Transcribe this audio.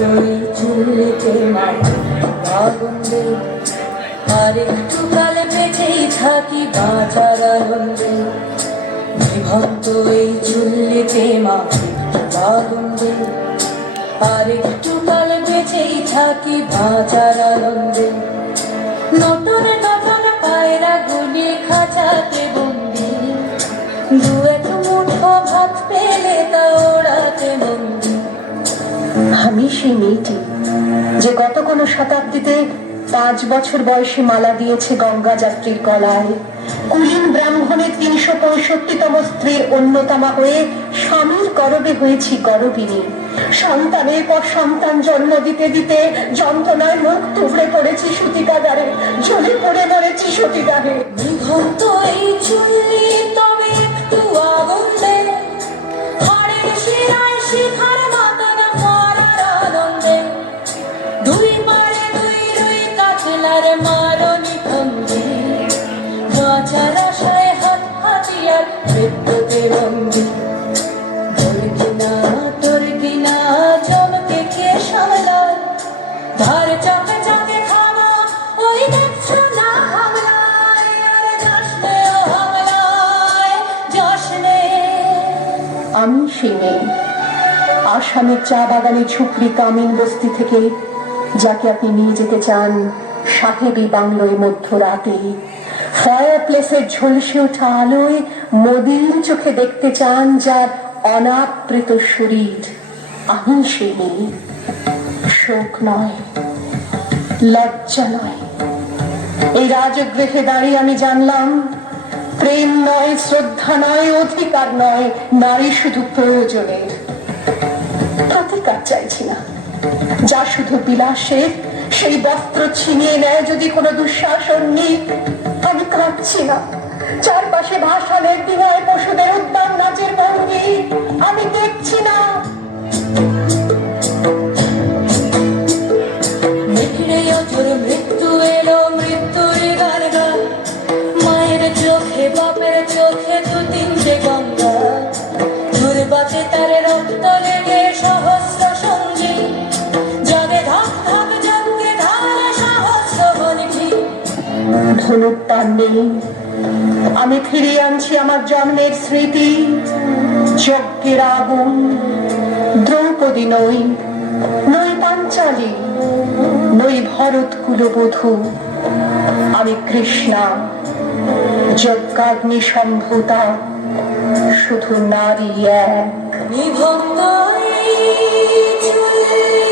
ঘন্টই চুলতে আগুনবে আর একটু কাল বেঁচেই থাকি বাঁচার আনন্দে। বিভক্ত এই চুল্লিতে মা আগুনবে আর একটু কাল বেঁচেই থাকি বাঁচার আনন্দে। নতুন নতুন পায়রা গুলি খাঁচাতে বন্দি সেই মেয়েটি যে গত কোনো শতাব্দীতে পাঁচ বছর বয়সে মালা দিয়েছে গঙ্গা যাত্রীর গলায়, কুলীন ব্রাহ্মণের তিনশো পঁয়ষট্টিতম স্ত্রীর অন্যতমা হয়ে স্বামীর গরবে হয়েছি গরবিনী। সন্তানের পর সন্তান জন্ম দিতে দিতে যন্ত্রণায় মুখ টুকরে পড়েছি সতীকাগারে জ্বলে পড়ে চুল্লি তবে দুই পারে দুই রুই কাতলার মারনি ভঙ্গি বাঁচার আশায় হাত হাতিয়ার তোর কিনা তোর কিনা জমকে কে সামলায় ধার চাপে চাপে খাওয়া ওই দেখছ না হামলায়, আর জশ্নে ও হামলায় জশ্নে আমি সেই আসামের চা বাগানে ঝুপড়ি কামিন বস্তি থেকে যাকে আপনি নিয়ে যেতে চান, সাহেবী বাংলোয় মধ্যরাতে। ফায়ার প্লেসের ঝলসে ওঠা আলোয় মোদির চোখে দেখতে চান যার অনাবৃত শরীর আমি সেই মেয়ে শোক নয়, লজ্জা নয়। এই রাজগৃহে দাঁড়িয়ে আমি জানলাম, প্রেম নয়, শ্রদ্ধা নয়, অধিকার নয়, নারী শুধু প্রয়োজনের। প্রতিকার চাইছি না। যা শুধু বিলাসের সেই বস্ত্র ছিনিয়ে নেয় যদি কোনো দুঃশাসন নেই। আমি কাঁদছি না। চারপাশে ভাসানের দিনায় পশুদের উদ্যান, নাচের ভঙ্গি আমি দেখছি না। মৃত্যু এলো, মৃত্যুর মায়ের চোখে, বাপের চোখে দু তিনটে ধনুত্তার নেই আমি ফিরিয়ে আনছি আমার জন্মের স্মৃতি। যজ্ঞের আগুন, দ্রৌপদী নই নই পাঞ্চালী, নই ভরত কুলবধূ। আমি কৃষ্ণা, যজ্ঞাগ্নি সম্ভূতা, শুধু নারী এক। চুল্লি